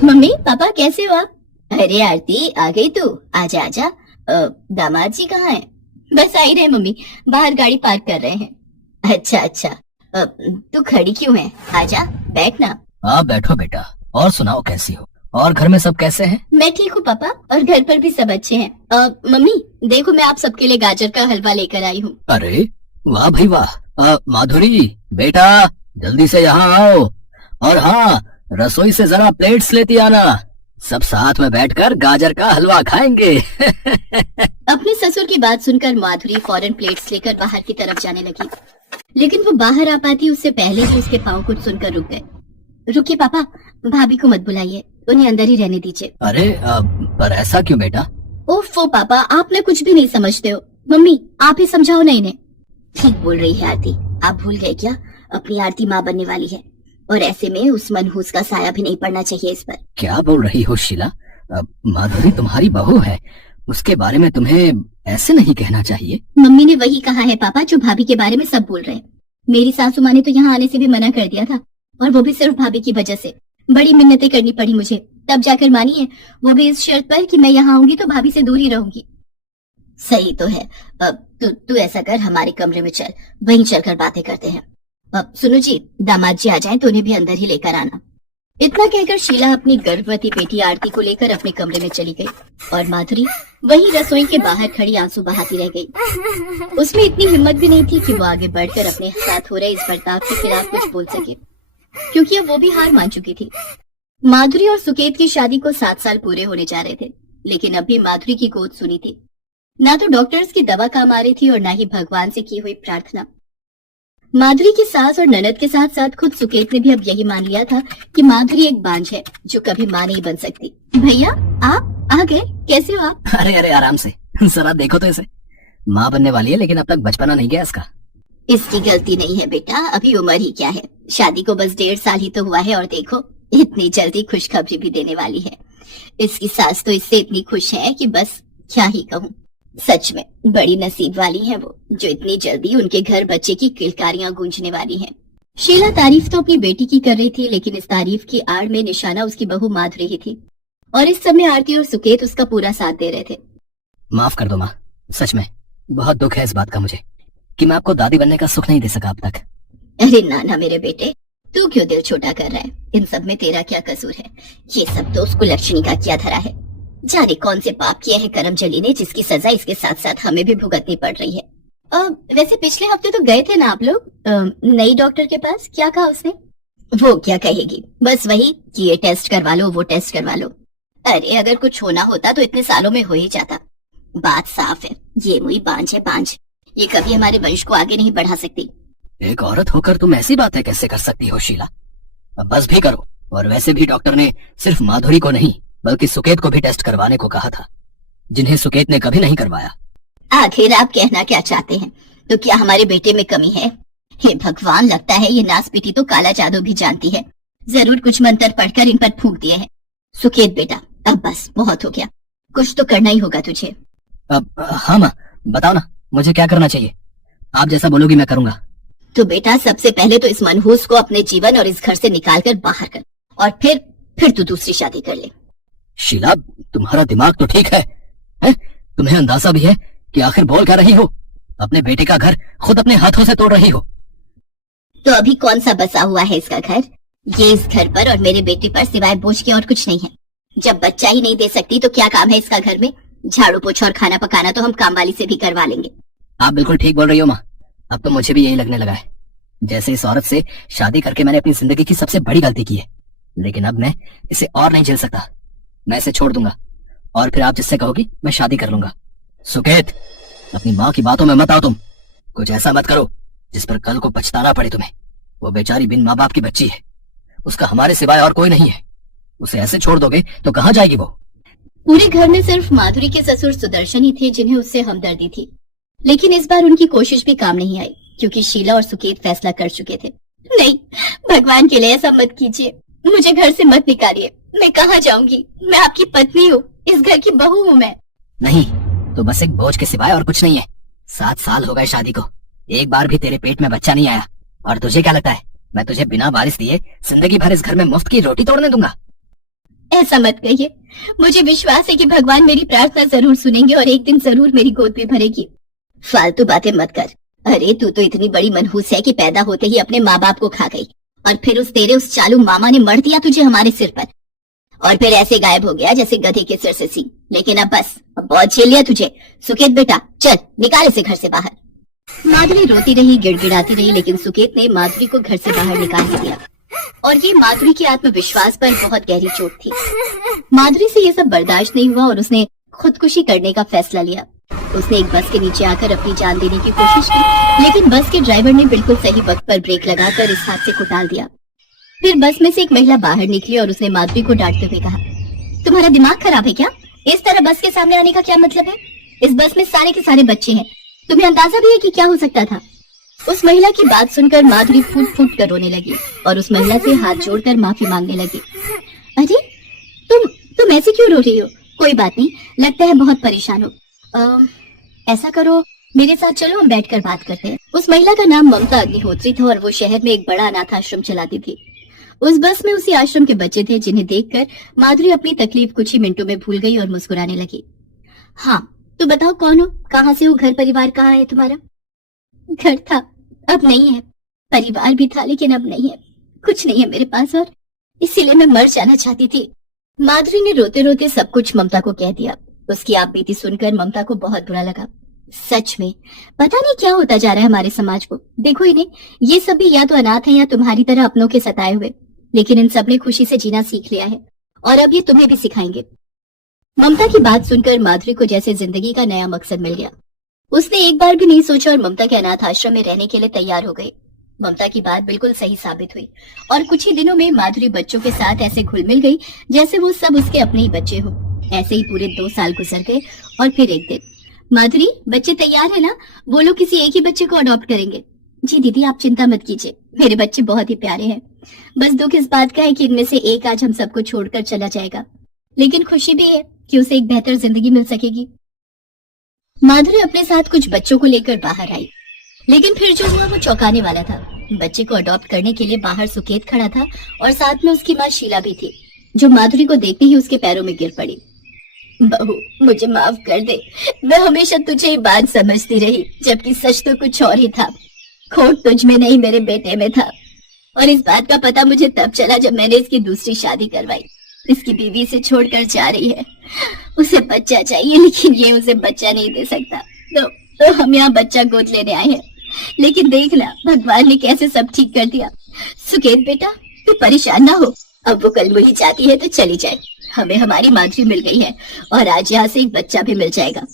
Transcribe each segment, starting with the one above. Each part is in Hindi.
मम्मी पापा कैसे हो आप? अरे आरती आ गई तू, आजा आजा। दामाद जी कहाँ हैं? बस आ ही रहे मम्मी, बाहर गाड़ी पार्क कर रहे हैं। अच्छा अच्छा। तू खड़ी क्यों है? आजा बैठ ना। हाँ बैठो बेटा। और सुनाओ कैसी हो? और घर में सब कैसे हैं? मैं ठीक हूँ पापा, और घर पर भी सब अच्छे हैं। मम्मी देखो, मैं आप सबके लिए गाजर का हलवा लेकर आई हूँ। अरे वाह भाई वाह। माधुरी बेटा जल्दी से यहाँ आओ। और हाँ, रसोई से जरा प्लेट्स लेती आना, सब साथ में बैठकर गाजर का हलवा खाएंगे। अपने ससुर की बात सुनकर माधुरी फौरन प्लेट्स लेकर बाहर की तरफ जाने लगी, लेकिन वो बाहर आ पाती उससे पहले ही उसके पाँव कुछ सुनकर रुक गए। रुकिए पापा, भाभी को मत बुलाइए, उन्हें अंदर ही रहने दीजिए। अरे पर ऐसा क्यों बेटा? ओफो पापा, आप ना कुछ भी नहीं समझते हो। मम्मी आप ही समझाओ ना इन्हें। ठीक बोल रही है आरती, आप भूल गए क्या? अपनी आरती माँ बनने वाली है, और ऐसे में उस मनहूस का साया भी नहीं पड़ना चाहिए इस पर। क्या बोल रही हो शीला? माधुरी तुम्हारी बहू है, उसके बारे में तुम्हें ऐसे नहीं कहना चाहिए। मम्मी ने वही कहा है पापा जो भाभी के बारे में सब बोल रहे हैं। मेरी सासू माँ ने तो यहाँ आने से भी मना कर दिया था, और वो भी सिर्फ भाभी की वजह से। बड़ी मिन्नतें करनी पड़ी मुझे, तब जाकर मानी है, वो भी इस शर्त पर कि मैं यहाँ आऊंगी तो भाभी से दूर ही रहूंगी। सही तो है। तू ऐसा कर, हमारे कमरे में चल, वहीं चलकर बातें करते हैं। सुनो जी, दामाद जी आ जाएं तो उन्हें भी अंदर ही लेकर आना। इतना कहकर शीला अपनी गर्भवती बेटी आरती को लेकर अपने कमरे में चली गई, और माधुरी वहीं रसोई के बाहर खड़ी आंसू बहाती रह गई। उसमें इतनी हिम्मत भी नहीं थी कि वो आगे बढ़कर अपने साथ हो रहे इस बर्ताव के खिलाफ कुछ बोल सके, क्योंकि अब वो भी हार मान चुकी थी। माधुरी और सुकेत की शादी को 7 साल पूरे होने जा रहे थे, लेकिन अब भी माधुरी की गोद सुनी थी। ना तो डॉक्टर्स की दवा काम आ रही थी और ना ही भगवान से की हुई प्रार्थना। माधुरी की सास और ननद के साथ साथ खुद सुकेत ने भी अब यही मान लिया था कि माधुरी एक बांझ है जो कभी मां नहीं बन सकती। भैया आप आ गए, कैसे हो आप? अरे अरे आराम से, जरा देखो तो इसे, माँ बनने वाली है लेकिन अब तक बचपना नहीं गया इसका। इसकी गलती नहीं है बेटा, अभी उम्र ही क्या है, शादी को बस 1.5 साल ही तो हुआ है, और देखो इतनी जल्दी खुशखबरी भी देने वाली है। इसकी सास तो इससे इतनी खुश है कि बस क्या ही कहूँ। सच में बड़ी नसीब वाली है वो, जो इतनी जल्दी उनके घर बच्चे की किलकारियां गूंजने वाली हैं। शीला तारीफ तो अपनी बेटी की कर रही थी, लेकिन इस तारीफ की आड़ में निशाना उसकी बहू माधुरी ही थी, और इस समय आरती और सुकेत उसका पूरा साथ दे रहे थे। माफ कर दो माँ, सच में बहुत दुख है इस बात का मुझे कि मैं आपको दादी बनने का सुख नहीं दे सका अब तक। अरे नाना मेरे बेटे, तू क्यों दिल छोटा कर रहा है? इन सब में तेरा क्या कसूर है? ये सब तो उसको लक्ष्मी का किया धरा है। जाने कौन से पाप किए हैं करमजली ने, जिसकी सजा इसके साथ साथ हमें भी भुगतनी पड़ रही है। वैसे पिछले हफ्ते तो गए थे ना आप लोग नई डॉक्टर के पास, क्या कहा उसने? वो क्या कहेगी, बस वही कि ये टेस्ट करवा लो, वो टेस्ट करवा लो। अरे अगर कुछ होना होता तो इतने सालों में हो ही जाता। बात साफ है, ये मुई बांझ है बांझ, ये कभी हमारे वंश को आगे नहीं बढ़ा सकती। एक औरत होकर तुम ऐसी बातें कैसे कर सकती हो शीला? अब बस भी करो। और वैसे भी डॉक्टर ने सिर्फ माधुरी को नहीं बल्कि सुकेत को भी टेस्ट करवाने को कहा था, जिन्हें सुकेत ने कभी नहीं करवाया। आखिर आप कहना क्या चाहते हैं? तो क्या हमारे बेटे में कमी है? हे भगवान, लगता है ये नासपीटी तो काला जादू भी जानती है। जरूर कुछ मंत्र पढ़कर इन पर फूंक दिए हैं। सुकेत बेटा, अब बस बहुत हो गया, कुछ तो करना ही होगा तुझे। अब हाँ माँ, बताओ ना मुझे क्या करना चाहिए? आप जैसा बोलोगी मैं करूँगा। तो बेटा सबसे पहले तो इस मनहूस को अपने जीवन और इस घर से निकाल कर बाहर कर, और फिर तू दूसरी शादी कर ले। शीला तुम्हारा दिमाग तो ठीक है? तुम्हें अंदाजा भी है कि आखिर बोल क्या रही हो? अपने बेटे का घर खुद अपने हाथों से तोड़ रही हो। तो अभी कौन सा बसा हुआ है इसका घर? ये इस घर पर और मेरे बेटे पर सिवाय बोझ के और कुछ नहीं है। जब बच्चा ही नहीं दे सकती तो क्या काम है इसका घर में? झाड़ू पोछा और खाना पकाना तो हम काम वाली से भी करवा लेंगे। आप बिल्कुल ठीक बोल रही हो माँ, अब तो मुझे भी यही लगने लगा है, जैसे इस औरत से शादी करके मैंने अपनी जिंदगी की सबसे बड़ी गलती की है। लेकिन अब मैं इसे और नहीं झेल सकता, मैं इसे छोड़ दूंगा, और फिर आप जिससे कहोगी मैं शादी कर लूंगा। सुकेत, अपनी माँ की बातों में मत आओ तुम, कुछ ऐसा मत करो जिस पर कल को पछताना पड़े तुम्हें। वो बेचारी बिन माँ बाप की बच्ची है, उसका हमारे सिवाय और कोई नहीं है, उसे ऐसे छोड़ दोगे तो कहाँ जाएगी वो? पूरे घर में सिर्फ माधुरी के ससुर सुदर्शन ही थे जिन्हें उससे हमदर्दी थी, लेकिन इस बार उनकी कोशिश भी काम नहीं आई, क्योंकि शीला और सुकेत फैसला कर चुके थे। नहीं, भगवान के लिए ऐसा मत कीजिए, मुझे घर से मत निकालिए, मैं कहाँ जाऊंगी? मैं आपकी पत्नी हूँ, इस घर की बहू हूँ मैं। नहीं, तो बस एक बोझ के सिवाय और कुछ नहीं है। 7 साल हो गए शादी को, एक बार भी तेरे पेट में बच्चा नहीं आया, और तुझे क्या लगता है मैं तुझे बिना वारिस दिए जिंदगी भर इस घर में मुफ्त की रोटी तोड़ने दूंगा? ऐसा मत कहिए। मुझे विश्वास है कि भगवान मेरी प्रार्थना जरूर सुनेंगे और एक दिन जरूर मेरी गोद भी भरेगी। फालतू बातें मत कर। अरे तू तो इतनी बड़ी मनहूस है कि पैदा होते ही अपने माँ बाप को खा गई और फिर उस चालू मामा ने मर दिया तुझे हमारे सिर पर और फिर ऐसे गायब हो गया जैसे गधे के सिर से सी। लेकिन अब बस, अब बहुत झेल लिया तुझे। सुकेत बेटा चल निकाल इसे घर से बाहर। माधुरी रोती रही, गिड़गिड़ाती रही, लेकिन सुकेत ने माधुरी को घर से बाहर निकाल ही दिया और ये माधुरी के आत्मविश्वास पर बहुत गहरी चोट थी। माधुरी से ये सब बर्दाश्त नहीं हुआ और उसने खुदकुशी करने का फैसला लिया। उसने एक बस के नीचे आकर अपनी जान देने की कोशिश की, लेकिन बस के ड्राइवर ने बिल्कुल सही वक्त पर ब्रेक लगाकर इस हादसे को टाल दिया। फिर बस में से एक महिला बाहर निकली और उसने माधुरी को डांटते हुए कहा, तुम्हारा दिमाग खराब है क्या? इस तरह बस के सामने आने का क्या मतलब है? इस बस में सारे के सारे बच्चे हैं, तुम्हें अंदाजा भी है कि क्या हो सकता था? उस महिला की बात सुनकर माधुरी फूट फूट कर रोने लगी और उस महिला से हाथ जोड़कर माफी मांगने लगी। अरे तुम ऐसे क्यों रो रही हो? कोई बात नहीं, लगता है बहुत परेशान हो। ऐसा करो, मेरे साथ चलो, हम बैठकर बात करते हैं। उस महिला का नाम ममता अग्निहोत्री था और वो शहर में एक बड़ा अनाथ आश्रम चलाती थी। उस बस में उसी आश्रम के बच्चे थे जिन्हें देखकर माधुरी अपनी तकलीफ कुछ ही मिनटों में भूल गई और मुस्कुराने लगी। हाँ तो बताओ कौन हो, कहाँ से हो, घर परिवार कहाँ है तुम्हारा? घर था, अब नहीं है। परिवार भी था लेकिन अब नहीं है। कुछ नहीं है मेरे पास और इसीलिए मैं मर जाना चाहती थी। माधुरी ने रोते रोते सब कुछ ममता को कह दिया। उसकी आपबीती सुनकर ममता को बहुत बुरा लगा। सच में पता नहीं क्या होता जा रहा है हमारे समाज को। देखो इन्हें, ये सब भी या तो अनाथ है या तुम्हारी तरह अपनों के सताए हुए, लेकिन इन सब ने खुशी से जीना सीख लिया है और अब ये तुम्हें भी सिखाएंगे। ममता की बात सुनकर माधुरी को जैसे जिंदगी का नया मकसद मिल गया। उसने एक बार भी नहीं सोचा और ममता के अनाथ आश्रम में रहने के लिए तैयार हो गई। ममता की बात बिल्कुल सही साबित हुई और कुछ ही दिनों में माधुरी बच्चों के साथ ऐसे घुल मिल गई जैसे वो सब उसके अपने ही बच्चे हो। ऐसे ही पूरे 2 साल गुजर गए और फिर एक दिन, माधुरी बच्चे तैयार है ना? बोलो किसी एक ही बच्चे को अडॉप्ट करेंगे। जी दीदी आप चिंता मत कीजिए, मेरे बच्चे बहुत ही प्यारे हैं। बस दुख इस बात का है कि इनमें से एक आज हम सबको छोड़कर चला जाएगा, लेकिन खुशी भी है कि उसे एक बेहतर जिंदगी मिल सकेगी। माधुरी अपने साथ कुछ बच्चों को लेकर बाहर आई, लेकिन फिर जो हुआ वो चौंकाने वाला था। बच्चे को अडॉप्ट करने के लिए बाहर सुकेत खड़ा था और साथ में उसकी माँ शीला भी थी, जो माधुरी को देखते ही उसके पैरों में गिर पड़ी। बहू मुझे माफ कर दे, मैं हमेशा तुझे ही बात समझती रही, जबकि सच तो कुछ और ही था। खोट तुझ में नहीं मेरे बेटे में था और इस बात का पता मुझे तब चला जब मैंने इसकी दूसरी शादी करवाई। इसकी बीवी से छोड़कर जा रही है, उसे बच्चा चाहिए लेकिन ये उसे बच्चा नहीं दे सकता, तो हम यहाँ बच्चा गोद लेने आए हैं। लेकिन देख ना भगवान ने कैसे सब ठीक कर दिया। सुकेत बेटा तू परेशान ना हो, अब वो कल मुझे चाहती है तो चली जाए, हमें हमारी माधुरी मिल गई है और आज यहाँ से एक बच्चा भी मिल जाएगा।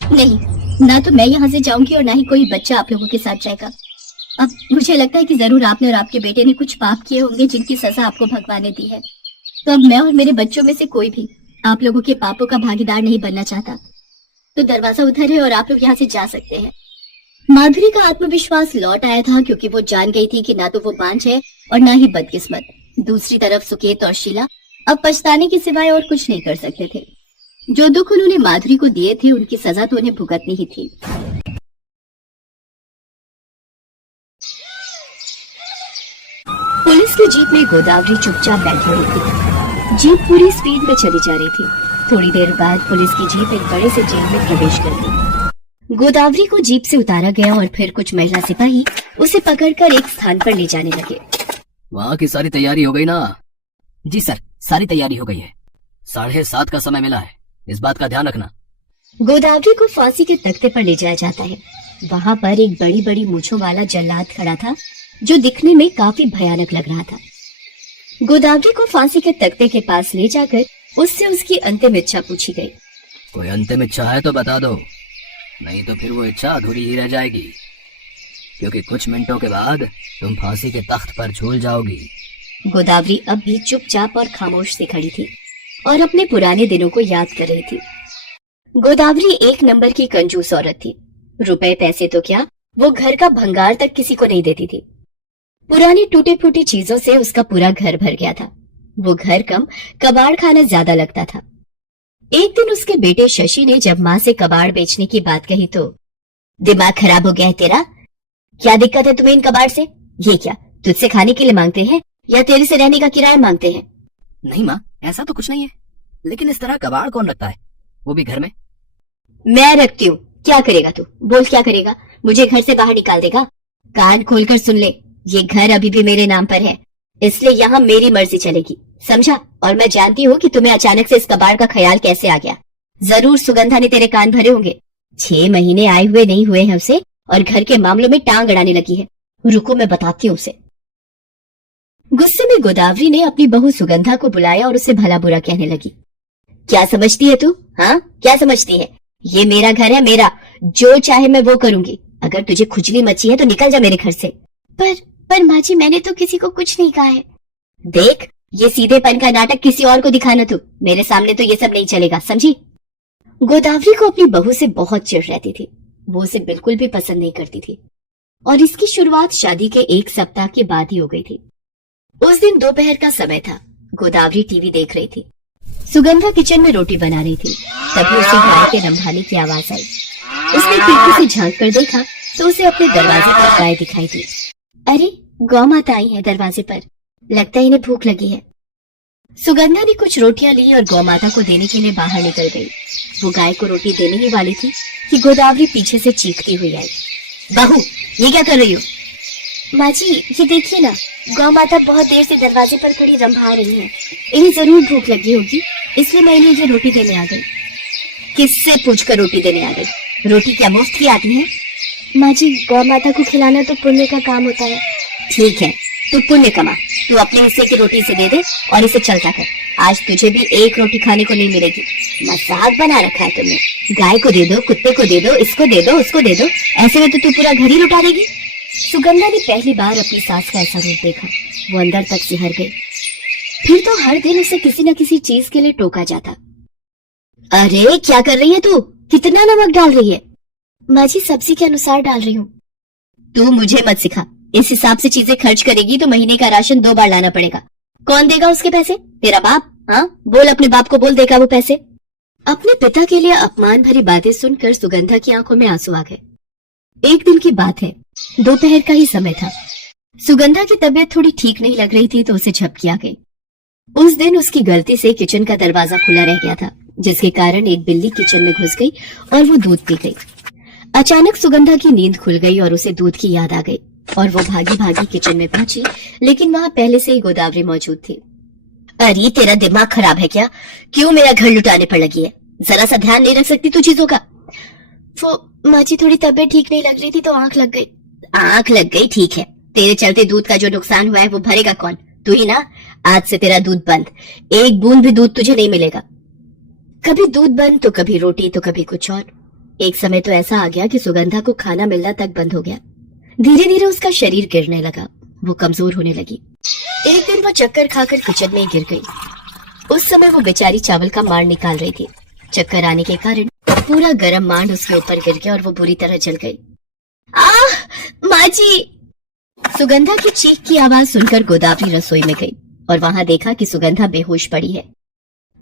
नहीं, ना तो मैं यहाँ से जाऊंगी और ना ही कोई बच्चा आप लोगों के साथ जाएगा। अब मुझे लगता है कि जरूर आपने और आपके बेटे ने कुछ पाप किए होंगे जिनकी सजा आपको भगवान ने दी है, तो अब मैं और मेरे बच्चों में से कोई भी आप लोगों के पापों का भागीदार नहीं बनना चाहता। तो दरवाजा उधर है और आप लोग यहाँ से जा सकते हैं। माधुरी का आत्मविश्वास लौट आया था क्योंकि वो जान गई थी कि ना तो वो बांझ है और ना ही बदकिस्मत। दूसरी तरफ सुकेत और शीला अब पछताने के सिवाय और कुछ नहीं कर सकते थे। जो दुख उन्होंने माधुरी को दिए थे उनकी सजा तो उन्हें भुगतनी ही थी। पुलिस की जीप में गोदावरी चुपचाप बैठी हुई थी। जीप पूरी स्पीड में चली जा रही थी। थोड़ी देर बाद पुलिस की जीप एक बड़े से जेल में प्रवेश कर गई। गोदावरी को जीप से उतारा गया और फिर कुछ महिला सिपाही उसे पकड़कर एक स्थान पर ले जाने लगे। वहाँ की सारी तैयारी हो गई ना? जी सर, सारी तैयारी हो गई है। 7:30 का समय मिला है, इस बात का ध्यान रखना। गोदावरी को फांसी के तख्ते पर ले जाया जाता है। वहाँ पर एक बड़ी बड़ी मूंछों वाला जल्लाद खड़ा था जो दिखने में काफी भयानक लग रहा था। गोदावरी को फांसी के तख्ते के पास ले जाकर उससे उसकी अंतिम इच्छा पूछी गई। कोई अंतिम इच्छा है तो बता दो, नहीं तो फिर वो इच्छा अधूरी ही रह जाएगी, क्योंकि कुछ मिनटों के बाद तुम फांसी के तख्त पर झूल जाओगी। गोदावरी अब भी चुपचाप और खामोश से खड़ी थी और अपने पुराने दिनों को याद कर रही थी। गोदावरी एक नंबर की कंजूस औरत थी। रुपए पैसे तो क्या, वो घर का भंगार तक किसी को नहीं देती थी। पुरानी टूटी फूटी चीजों से उसका पूरा घर भर गया था। वो घर कम कबाड़ खाना ज्यादा लगता था। एक दिन उसके बेटे शशि ने जब माँ से कबाड़ बेचने की बात कही तो, दिमाग खराब हो गया है तेरा? क्या दिक्कत है तुम्हें इन कबाड़ से? ये क्या तुझसे खाने के लिए मांगते हैं या तेरे से रहने का किराया मांगते हैं? नहीं माँ, ऐसा तो कुछ नहीं है, लेकिन इस तरह कबाड़ कौन रखता है, वो भी घर में? मैं रखती हूँ। क्या करेगा तू? बोल क्या करेगा? मुझे घर से बाहर निकाल देगा? कान खोलकर सुन ले, ये घर अभी भी मेरे नाम पर है, इसलिए यहाँ मेरी मर्जी चलेगी, समझा? और मैं जानती हूँ कि तुम्हें अचानक से इस कबाड़ का ख्याल कैसे आ गया। जरूर सुगंधा ने तेरे कान भरे होंगे। 6 महीने आए हुए नहीं हुए हैं उसे, और घर के मामलों में टांग अड़ाने लगी है। रुको, मैं बताती हूँ उसे। गुस्से में गोदावरी ने अपनी बहू सुगंधा को बुलाया और उसे भला बुरा कहने लगी। क्या समझती है तू? हाँ, क्या समझती है? ये मेरा घर है, मेरा। जो चाहे मैं वो करूंगी। अगर तुझे खुजली मची है तो निकल जा मेरे घर से। पर माँ जी, मैंने तो किसी को कुछ नहीं कहा है। देख, ये सीधेपन का नाटक किसी और को दिखाना तू, मेरे सामने तो ये सब नहीं चलेगा, समझी? गोदावरी को अपनी बहू से बहुत चिढ़ रहती थी। वो उसे बिल्कुल भी पसंद नहीं करती थी, और इसकी शुरुआत शादी के 1 सप्ताह के बाद ही हो गई थी। उस दिन दोपहर का समय था। गोदावरी टीवी देख रही थी। सुगंधा किचन में रोटी बना रही थी। तभी उसे गाय के रंभाने की आवाज आई। उसने खिड़की से झांक कर देखा तो उसे अपने दरवाजे पर गाय दिखाई दी। अरे, गौ माता आई है दरवाजे पर, लगता है इन्हें भूख लगी है। सुगंधा ने कुछ रोटियां ली और गौ माता को देने के लिए बाहर निकल गई। वो गाय को रोटी देने ही वाली थी कि गोदावरी पीछे से चीखती हुई आई। बहू, ये क्या कर रही हो? माँ जी, ये देखिए ना, गौ माता बहुत देर से दरवाजे पर खड़ी रंभा रही है। इन्हें जरूर भूख लगी होगी, इसलिए मैं इन्हें ये रोटी देने आ गई। किससे पूछकर रोटी देने आ गई? रोटी क्या मुफ्त की आती है? माँ जी, गौ माता को खिलाना तो पुण्य का काम होता है। ठीक है, तू पुण्य कमा, तू अपने हिस्से की रोटी इसे दे दे और इसे चलता कर। आज तुझे भी 1 रोटी खाने को नहीं मिलेगी। मजाक बना रखा है तुमने। गाय को दे दो, कुत्ते को दे दो, इसको दे दो, उसको दे दो, ऐसे में तो तू पूरा घर ही लुटा देगी। सुगंधा ने पहली बार अपनी सास का ऐसा रूप देखा। वो अंदर तक सिहर गई। फिर तो हर दिन उसे किसी न किसी चीज के लिए टोका जाता। अरे, क्या कर रही है तू? कितना नमक डाल रही है? माँ जी, सब्जी के अनुसार डाल रही हूँ। तू मुझे मत सिखा। इस हिसाब से चीजें खर्च करेगी तो महीने का राशन 2 बार लाना पड़ेगा। कौन देगा उसके पैसे? तेरा बाप? हाँ, बोल, अपने बाप को बोल, देगा वो पैसे। अपने पिता के लिए अपमान भरी बातें सुनकर सुगंधा की आंखों में आंसू आ गए। एक दिन की बात है, दोपहर का ही समय था। सुगंधा की तबीयत थोड़ी ठीक नहीं लग रही थी तो उसे झपकी आ गई। उस दिन उसकी गलती से किचन का दरवाजा खुला रह गया था, जिसके कारण एक बिल्ली किचन में घुस गई और वो दूध पी गई। अचानक सुगंधा की नींद खुल गई और उसे दूध की याद आ गई और वो भागी भागी किचन में पहुंची, लेकिन वहां पहले से ही गोदावरी मौजूद थी। अरे, तेरा दिमाग खराब है क्या? क्यों मेरा घर लुटाने पर लगी है? जरा सा ध्यान नहीं रख सकती तू चीजों का? वो माँ जी, थोड़ी तबीयत ठीक नहीं लग रही थी तो आंख लग गई। आंख लग गई, ठीक है। तेरे चलते दूध का जो नुकसान हुआ है वो भरेगा कौन? तू ही ना। आज से तेरा दूध बंद। 1 बूंद भी दूध तुझे नहीं मिलेगा। कभी दूध बंद तो कभी रोटी तो कभी कुछ और। एक समय तो ऐसा आ गया कि सुगंधा को खाना मिलना तक बंद हो गया। धीरे धीरे उसका शरीर गिरने लगा। वो कमजोर होने लगी। एक दिन वो चक्कर खाकर किचन में गिर गई। उस समय वो बेचारी चावल का मांड निकाल रही थी। चक्कर आने के कारण पूरा गरम मांड उसके ऊपर गिर गया और वो बुरी तरह जल गई। आह, माँ जी! सुगंधा की चीख की आवाज सुनकर गोदावरी रसोई में गई और वहां देखा कि सुगंधा बेहोश पड़ी है।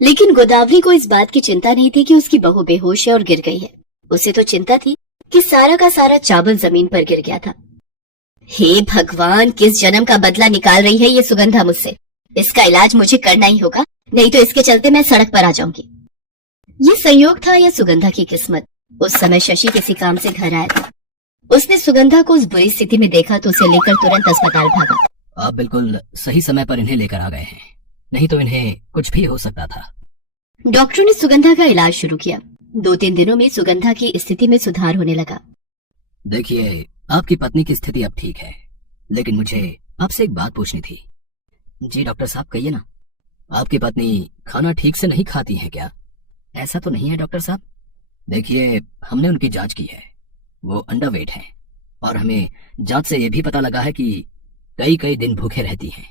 लेकिन गोदावरी को इस बात की चिंता नहीं थी कि उसकी बहू बेहोश है और गिर गई है। उसे तो चिंता थी कि सारा का सारा चावल जमीन पर गिर गया था। हे भगवान, किस जन्म का बदला निकाल रही है ये सुगंधा मुझसे। इसका इलाज मुझे करना ही होगा, नहीं तो इसके चलते मैं सड़क पर आ जाऊंगी। ये संयोग था या सुगंधा की किस्मत? उस समय शशि किसी काम से घर आया था। उसने सुगंधा को उस बुरी स्थिति में देखा तो उसे लेकर तुरंत अस्पताल भागा। आप बिल्कुल सही समय पर इन्हें लेकर आ गए हैं, नहीं तो इन्हें कुछ भी हो सकता था। डॉक्टरों ने सुगंधा का इलाज शुरू किया। 2-3 दिनों में सुगंधा की स्थिति में सुधार होने लगा। देखिए, आपकी पत्नी की स्थिति अब ठीक है, लेकिन मुझे आपसे एक बात पूछनी थी। जी डॉक्टर साहब, कहिए ना। आपकी पत्नी खाना ठीक से नहीं खाती है क्या? ऐसा तो नहीं है डॉक्टर साहब। देखिए, हमने उनकी जांच की है, वो अंडरवेट हैं और हमें जांच से ये भी पता लगा है कि कई दिन भूखे रहती हैं।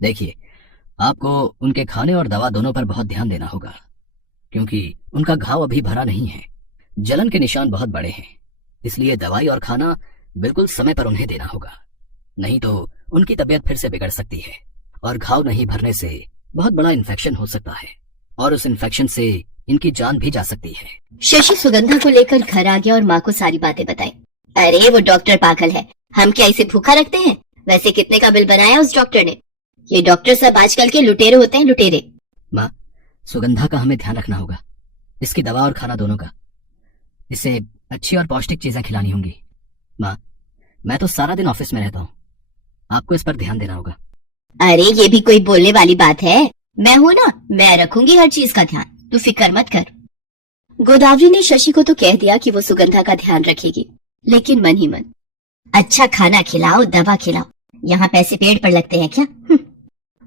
देखिए, आपको उनके खाने और दवा दोनों पर बहुत ध्यान देना होगा, क्योंकि उनका घाव अभी भरा नहीं है, जलन के निशान बहुत बड़े हैं। इसलिए दवाई और खाना बिल्कुल समय पर उन्हें देना होगा, नहीं तो उनकी तबीयत फिर से बिगड़ सकती है और घाव नहीं भरने से बहुत बड़ा इन्फेक्शन हो सकता है और उस इन्फेक्शन से इनकी जान भी जा सकती है। शशि सुगंधा को लेकर घर आ गया और माँ को सारी बातें बताई। अरे, वो डॉक्टर पागल है, हम क्या इसे भूखा रखते हैं? वैसे कितने का बिल बनाया उस डॉक्टर ने? ये डॉक्टर सब आजकल के लुटेरे होते हैं, लुटेरे। माँ, सुगंधा का हमें ध्यान रखना होगा, इसकी दवा और खाना दोनों का। इसे अच्छी और पौष्टिक चीजें खिलानी होंगी। माँ, मैं तो सारा दिन ऑफिस में रहता हूँ, आपको इस पर ध्यान देना होगा। अरे ये भी कोई बोलने वाली बात है? मैं हूं ना, मैं रखूंगी हर चीज का ध्यान, तू फिक्र मत कर। गोदावरी ने शशि को तो कह दिया कि वो सुगंधा का ध्यान रखेगी, लेकिन मन ही मन, अच्छा खाना खिलाओ, दवा खिलाओ, यहाँ पैसे पेड़ पर लगते हैं क्या?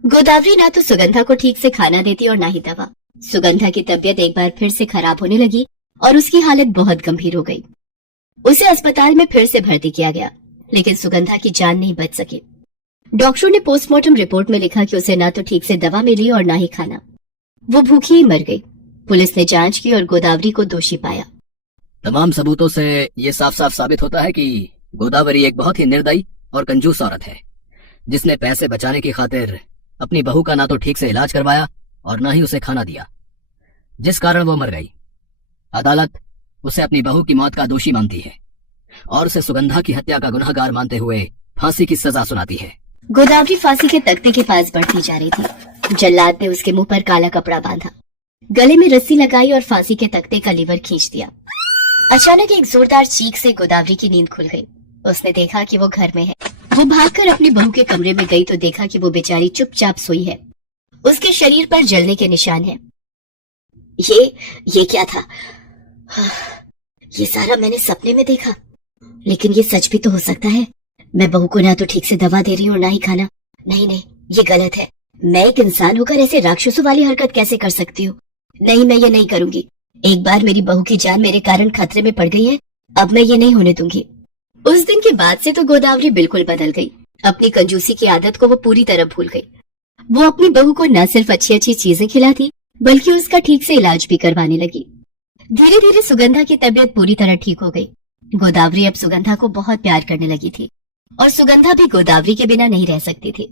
गोदावरी ना तो सुगंधा को ठीक से खाना देती और ना ही दवा। सुगंधा की तबीयत एक बार फिर से खराब होने लगी और उसकी हालत बहुत गंभीर हो गई। उसे अस्पताल में फिर से भर्ती किया गया, लेकिन सुगंधा की जान नहीं बच सकी। डॉक्टरों ने पोस्टमार्टम रिपोर्ट में लिखा कि उसे ना तो ठीक से दवा मिली और ना ही खाना। वो भूखी ही मर गई। पुलिस ने जांच की और गोदावरी को दोषी पाया। तमाम सबूतों से ये साफ साफ साबित होता है कि गोदावरी एक बहुत ही निर्दयी और कंजूस औरत है, जिसने पैसे बचाने की खातिर अपनी बहू का ना तो ठीक से इलाज करवाया और ना ही उसे खाना दिया, जिस कारण वो मर गई। अदालत उसे अपनी बहू की मौत का दोषी मानती है और उसे सुगंधा की हत्या का गुनहगार मानते हुए फांसी की सजा सुनाती है। गोदावरी फांसी के तख्ते के पास बढ़ती जा रही थी। जल्लाद ने उसके मुंह पर काला कपड़ा बांधा, गले में रस्सी लगाई और फांसी के तख्ते का लीवर खींच दिया। अचानक एक जोरदार चीख से गोदावरी की नींद खुल गई। उसने देखा कि वो घर में है। वो भागकर अपनी बहू के कमरे में गई तो देखा कि वो बेचारी चुपचाप सोई है। उसके शरीर पर जलने के निशान हैं। ये क्या था? ये सारा मैंने सपने में देखा, लेकिन ये सच भी तो हो सकता है। मैं बहू को ना तो ठीक से दवा दे रही हूँ और ना ही खाना। नहीं, ये गलत है। मैं एक इंसान होकर ऐसे राक्षसों वाली हरकत कैसे कर सकती हूँ? नहीं, मैं ये नहीं करूंगी। एक बार मेरी बहू की जान मेरे कारण खतरे में पड़ गई है, अब मैं ये नहीं होने दूंगी। उस दिन के बाद से तो गोदावरी बिल्कुल बदल गई। अपनी कंजूसी की आदत को वो पूरी तरह भूल गई। वो अपनी बहू को न सिर्फ अच्छी अच्छी चीजें खिलाती, बल्कि उसका ठीक से इलाज भी करवाने लगी। धीरे धीरे सुगंधा की तबीयत पूरी तरह ठीक हो गई। गोदावरी अब सुगंधा को बहुत प्यार करने लगी थी और सुगंधा भी गोदावरी के बिना नहीं रह सकती थी।